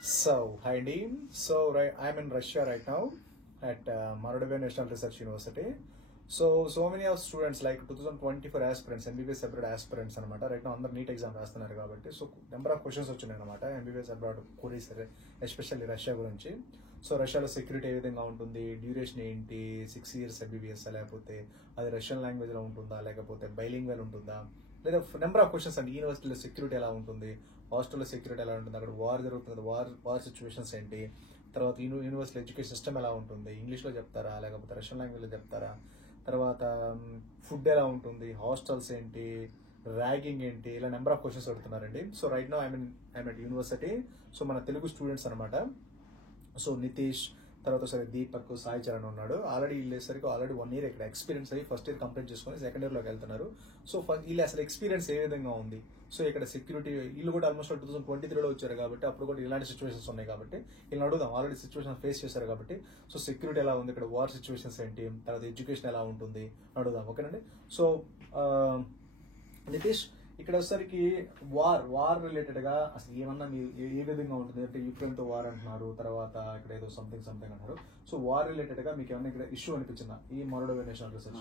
Hi Dean. I'm in Russia right now at Marudavan National Research University. So many of students like 2024 aspirants, MBBS abroad aspirants అనమాట right నా అందరు NEET exam రాస్తున్నారు కాబట్టి so number of questions వచ్చినాయి అనమాట MBBS abroad కోరీస్ especially Russia గురించి. So రష్యాలో security ఏ విధంగా ఉంటుంది, డ్యూరేషన్ ఏంటి, 6 years MBBS లేకపోతే అది రష్యన్ లాంగ్వేజ్ లో ఉంటుందా లేకపోతే బైలింగ్వల్ ఉంటుందా, లేదా నెంబర్ ఆఫ్ క్వశ్చన్స్ అండి. యూనివర్సిటీలో సెక్యూరిటీ ఎలా ఉంటుంది, హాస్టల్లో సెక్యూరిటీ ఎలా ఉంటుంది, అక్కడ వార్ జరుగుతుంది కదా, వార్ సిచ్యువేషన్స్ ఏంటి, తర్వాత యూనివర్సిటీ ఎడ్యుకేషన్ సిస్టమ్ ఎలా ఉంటుంది, ఇంగ్లీష్లో చెప్తారా లేకపోతే రష్యన్ లాంగ్వేజ్లో చెప్తారా, తర్వాత ఫుడ్ ఎలా ఉంటుంది, హాస్టల్స్ ఏంటి, ర్యాగింగ్ ఏంటి, ఇలా నెంబర్ ఆఫ్ క్వశ్చన్స్ అడుగుతున్నారండి. So right now I'm at university. So మన తెలుగు స్టూడెంట్స్ అనమాట. సో నితీష్, తర్వాత సరే దీపక్, సాయి చరణ్ ఉన్నాడు. ఆల్రెడీ వెళ్ళేసరికి ఆల్రెడీ 1 year ఇక్కడ ఎక్స్పీరియన్స్ అయ్యి ఫస్ట్ ఇయర్ కంప్లీట్ చేసుకుని సెకండ్ ఇయర్లోకి వెళ్తున్నారు. సో వీళ్ళు అసలు ఎక్స్పీరియన్స్ ఏ విధంగా ఉంది, సో ఇక్కడ సెక్యూరిటీ వీళ్ళు కూడా ఆల్మోస్ట్ 2023లో వచ్చారు కాబట్టి అప్పుడు కూడా ఇలాంటి సిచ్యువేషన్స్ ఉన్నాయి కాబట్టి వీళ్ళని అడుగుదాం. ఆల్రెడీ సిచ్యువేషన్ ఫేస్ చేశారు కాబట్టి సో సెక్యూరిటీ ఎలా ఉంది, ఇక్కడ వార్ సిచ్యువేషన్స్ ఏంటి, తర్వాత ఎడ్యుకేషన్ ఎలా ఉంటుంది అడుగుదాం. ఓకేనండి. సో నితీష్, ఇక్కడ వచ్చేసరికి వార్ రిలేటెడ్ గా అసలు ఏమన్నా మీరు ఏ విధంగా ఉంటుంది అంటే యుక్రెయిన్ తో వార్ అంటున్నారు, తర్వాత ఇక్కడ ఏదో సంథింగ్ అంటున్నారు. సో వార్ రిలేటెడ్ గా మీకు ఏమన్నా ఇక్కడ ఇష్యూ అనిపించిందా ఈ మోరడోవా national research?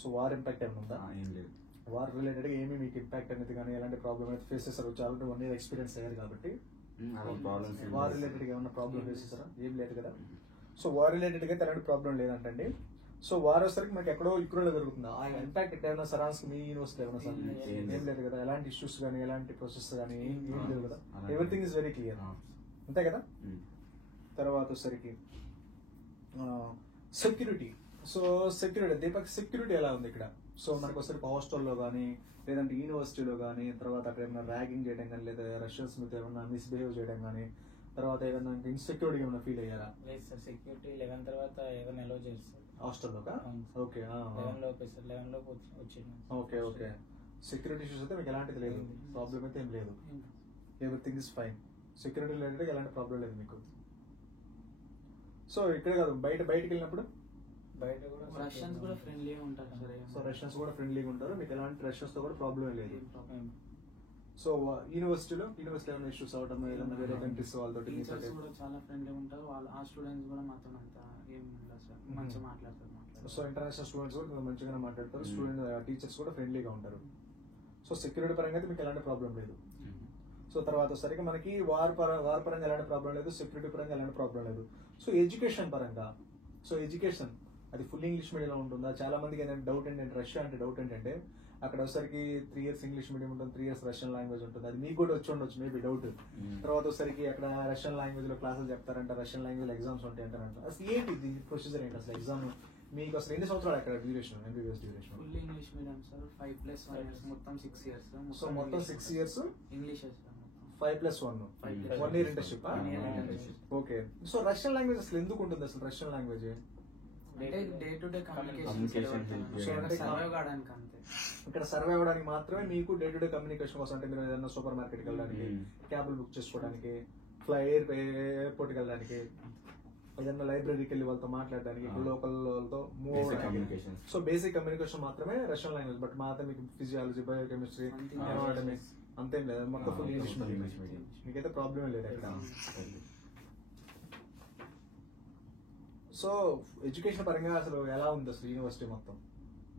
So war impact ఏమైనా ఉందా? వార్ రిలేటెడ్ గా ఏమి మీకు ఇంపాక్ట్ అనేది కానీ ఎలాంటి ప్రాబ్లమ్ అయితే ఫేస్ చేస్తారు? ఆల్రెడీ 1 year ఎక్స్పీరియన్స్ అయ్యారు కాబట్టి వార్ రిలేటెడ్ గా ఏమన్నా ప్రాబ్లమ్ ఫేస్ చేస్తారా? ఏం లేదు కదా. సో వార్ రిలేటెడ్ గా అయితే ఎలాంటి ప్రాబ్లం లేదంటండి. సో వార్ వచ్చేసరికి మనకి ఎక్కడో యుక్రెయిన్ లో జరుగుతుంది. ఆ ఇంపాక్ట్ ఏమైనా సరాన్స్ మీ యూనివర్సిటీ ఏమైనా సార్? ఏం లేదు కదా. ఎలాంటి ఇష్యూస్ కానీ ఎలాంటి ప్రాసెస్ కానీ ఏం లేదు కదా. ఎవ్రీథింగ్ ఇస్ వెరీ క్లియర్, అంతే కదా. తర్వాత వచ్చేసరికి security. So security Deepak, security ఎలా ఉంది ఇక్కడ? సో మనకు వచ్చేసరికి హాస్టల్లో కానీ లేదంటే యూనివర్సిటీలో కానీ, తర్వాత అక్కడ ఏమైనా ర్యాగింగ్ చేయడం కానీ లేదా రష్యన్స్ మీద ఏమైనా మిస్బిహేవ్ చేయడం కానీ, తర్వాత ఏదైనా ఇన్సెక్యూరిటీ ఏమైనా ఫీల్ అయ్యారా? లేదు సార్, సెక్యూరిటీ 11 తర్వాత ఏదైనా అలో చేస్తారు హాస్టల్లోకా? ఓకే, 11 లోపు సార్, 11 లోపు వచ్చింది. Okay okay. సెక్యూరిటీ ఇష్యూస్ అయితే మీకు ఎలాంటిది లేదు, ప్రాబ్లం అయితే ఏం లేదు, everything is fine. Security related ఎలాంటి ప్రాబ్లం లేదు మీకు. సో ఇక్కడే కాదు, బయటకి వెళ్ళినప్పుడు బయట కూడా రష్యన్స్ కూడా ఫ్రెండ్లీగా ఉంటారు సార్. సో రష్యన్స్ కూడా ఫ్రెండ్లీగా ఉంటారు, మీకు ఎలాంటి రష్యన్స్ తో కూడా ప్రాబ్లం లేదు. సో యూనివర్సిటీలో ఏమైనా ఇష్యూస్ అవడం, ఏదైనా వేరే కంట్రీస్ వాళ్ళతో టీచర్స్ కూడా చాలా ఫ్రెండ్లీగా ఉంటారు. వాళ్ళు ఆ స్టూడెంట్స్ కూడా మాతో అంత ఏం ఉండదు సార్, మంచిగా మాట్లాడతారు. సో ఇంటర్నేషనల్ స్టూడెంట్స్ కూడా మంచిగానే మాట్లాడతారు, స్టూడెంట్ టీచర్స్ కూడా ఫ్రెండ్లీగా ఉంటారు. సో సెక్యూరిటీ పరంగా అయితే మీకు ఎలాంటి ప్రాబ్లం లేదు. సో తర్వాత సరిగ్గా మనకి వార్ పరంగా ఎలాంటి ప్రాబ్లం లేదు, సెక్యూరిటీ పరంగా ఎలాంటి ప్రాబ్లం లేదు. సో ఎడ్యుకేషన్ పరంగా, సో ఎడ్యుకేషన్ అది ఫుల్ ఇంగ్లీష్ మీడియంలో ఉంటుందా? చాలా మందికి ఏంటంటే డౌట్ ఏంటంటే రష్యా అంటే డౌట్ ఏంటంటే అక్కడ వచ్చరికి 3 years ఇంగ్లీష్ మీడియం ఉంటుంది, 3 years రష్యన్ లాంగ్వేజ్ ఉంటుంది. అది మీకు కూడా వచ్చి ఉండొచ్చు మేబీ డౌట్. తర్వాత వచ్చరికి అక్కడ రష్యన్ లాంగ్వేజ్ లో క్లాసెస్ చెప్తారంట, రష్యన్ లాంగ్వేజ్ ఎగ్జామ్స్ ఉంటాయి అంటారంట. అసలు ఏంటి ప్రొసీజర్ ఏంటి అసలు ఎగ్జామ్? మీకు అసలు ఎన్ని సంవత్సరాలు అక్కడ duration, MBBS duration? Full English medium sir, 5+1 years, మొత్తం 6 years. సో మొత్తం 6 years English 5+1 1 year internship. Okay. So Russian language అసలు ఎందుకు ఉంటుంది అసలు రష్యన్ లాంగ్వేజ్? అంటే day to day communication survive కావడానికి అంతే. ఇక్కడ సర్వే అవ్వడానికి మాత్రమే మీకు డే టు డే కమ్యూనికేషన్ కోసం. అంటే మీరు ఏదైనా సూపర్ మార్కెట్ కి వెళ్ళడానికి, క్యాబ్లు బుక్ చేసుకోవడానికి, ఎయిర్పోర్ట్కి వెళ్ళడానికి, ఏదైనా లైబ్రరీకి వెళ్ళి వాళ్ళతో మాట్లాడడానికి, లోకల్ వాళ్ళతో మూవ్ అవ్వడానికి. సో బేసిక్ కమ్యూనికేషన్ మాత్రమే రష్యన్ లాంగ్వేజ్. బట్ మాత్రం మీకు ఫిజియాలజీ, బయోకెమిస్ట్రీ, ఎనాటమీ అంతేం లేదు, మొత్తం ఫుల్ ఇంగ్లీష్ మీడియం. మీకైతే ప్రాబ్లమే లేదు అక్కడ. సో ఎడ్యుకేషన్ పరంగా అసలు ఎలా ఉంది అసలు యూనివర్సిటీ మొత్తం?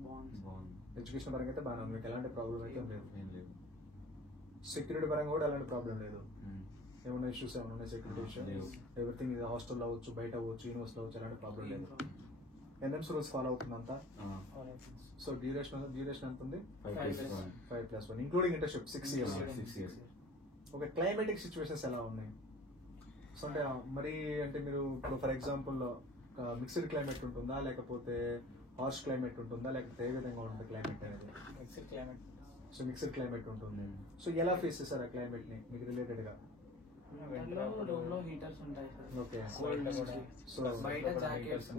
బాగుంది. ఎడ్యుకేషన్ పరంగా అయితే బాగా ఉంది, మీకు ఎలాంటి ప్రాబ్లం అయితే లేదు. సెక్యూరిటీ పరంగా కూడా ఎలాంటి ప్రాబ్లం లేదు. ఏమైనా ఇష్యూస్ ఏమైనా ఉన్నాయి సెక్యూరిటీ ఇష్యూస్? ఎవ్రీథింగ్ ఇది హాస్టల్ అవ్వచ్చు, బయట అవ్వచ్చు, యూనివర్సిటీ అవ్వచ్చు, ఎలాంటి ప్రాబ్లం లేదు. NMC రూల్స్ ఫాలో అవుతుంది అంతా. సో డ్యూరేషన్ ఎంత ఉంది? 5+1 including internship 6 years. Okay. Climatic situations ఎలా ఉన్నాయి? సో అంటే మరి అంటే మీరు ఇప్పుడు ఫర్ ఎగ్జాంపుల్ మిక్స్డ్ క్లైమేట్ ఉంటుందా లేకపోతే హార్ష్ క్లైమేట్ ఉంటుందా, లేకపోతే ఏ విధంగా ఉంటుంది క్లైమేట్ అనేది? Mixed climate. So mixed climate ఉంటుంది. సో ఎలా ఫేస్ చేస్తారు ఆ క్లైమేట్ ని మీకు రిలేటెడ్ గా? రూమ్ లో హీటర్స్ ఉంటాయి సార్. ఓకే. సో బయట జాకెట్స్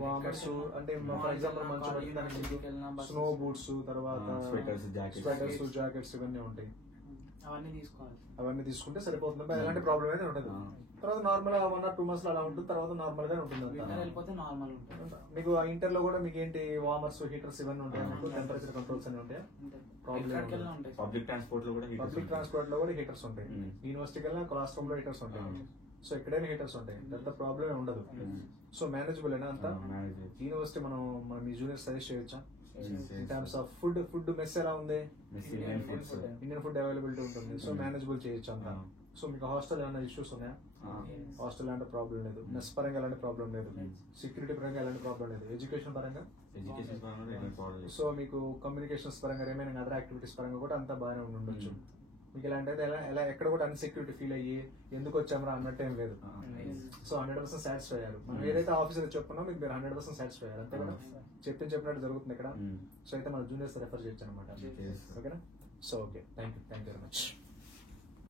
అంటే ఫర్ ఎగ్జాంపుల్ మంచు పడుతుందని స్నో బూట్స్, తర్వాత స్వెటర్స్, జాకెట్స్ ఇవన్నీ ఉంటాయి. అవన్నీ తీసుకోవాలి. అవన్నీ తీసుకుంటే సరిపోతుంది, ఎలాంటి ప్రాబ్లం అయితే ఉండదు. తర్వాత నార్మల్ 1 or 2 months అలా ఉంటుంది, తర్వాత నార్మల్ గానే ఉంటుంది వింటర్ అంతా. వెళ్ళిపోతే నార్మల్ ఉంటుంది. మీకు ఆ ఇంటర్ లో కూడా మీకు ఏంటి వార్మర్స్, హీటర్స్ ఇవన్నీ ఉంటాయి, టెంపరేచర్ కంట్రోల్స్ అన్ని ఉంటాయి. ప్రాబ్లం ఎక్కడికి వెళ్ళినా ఉంటాయి. పబ్లిక్ ట్రాన్స్పోర్ట్ లో కూడా పబ్లిక్ ట్రాన్స్పోర్ట్ లో కూడా హీటర్స్ ఉంటాయి, యూనివర్సిటీకి వెళ్ళినా క్లాస్ రూమ్ లో హీటర్స్ ఉంటాయి. సో ఎక్కడైనా హీటర్స్ ఉంటాయి, పెద్ద ప్రాబ్లమే ఉండదు. సో మేనేజబుల్ అయినా అంతా. యూనివర్సిటీ మనం మన మీ జూనియర్ సజెస్ట్ చేయొచ్చా in terms of food mess ఎలా ఉంది? ఇండియన్ ఫుడ్ అవైలబిలిటీ ఉంటుంది, సో మేనేజబుల్ చేయొచ్చు అంతా. సో మీకు హాస్టల్ ఏమైనా ఇష్యూస్ ఉన్నాయా? హాస్టల్ ఎలాంటి ప్రాబ్లం లేదు, మెస్ పరంగా ఎలాంటి ప్రాబ్లం లేదు, సెక్యూరిటీ పరంగా ఎలాంటి ప్రాబ్లం లేదు, ఎడ్యుకేషన్ పరంగా సో మీకు కమ్యూనికేషన్స్ పరంగా రిమైనింగ్ అదర్ యాక్టివిటీస్ పరంగా కూడా అంతా బాగానే ఉండొచ్చు. మీకు ఇలాంటి అయితే ఎలా ఎక్కడ కూడా అన్సెక్యూరిటీ ఫీల్ అయ్యి ఎందుకు వచ్చామరా అన్నట్టు ఏం లేదు. సో 100% సాటిస్ఫై అయ్యారు. మనం ఏదైతే ఆఫీసర్ చెప్పుకున్నాం మీకు మీరు 100% సాటిస్ఫై అయ్యారు, అంతే కదా? చెప్పినట్టు జరుగుతుంది ఇక్కడ. సో అయితే మన జూనియర్స్ రెఫర్ చేయొచ్చు అనమాట. ఓకేనా? So okay, thank you very much.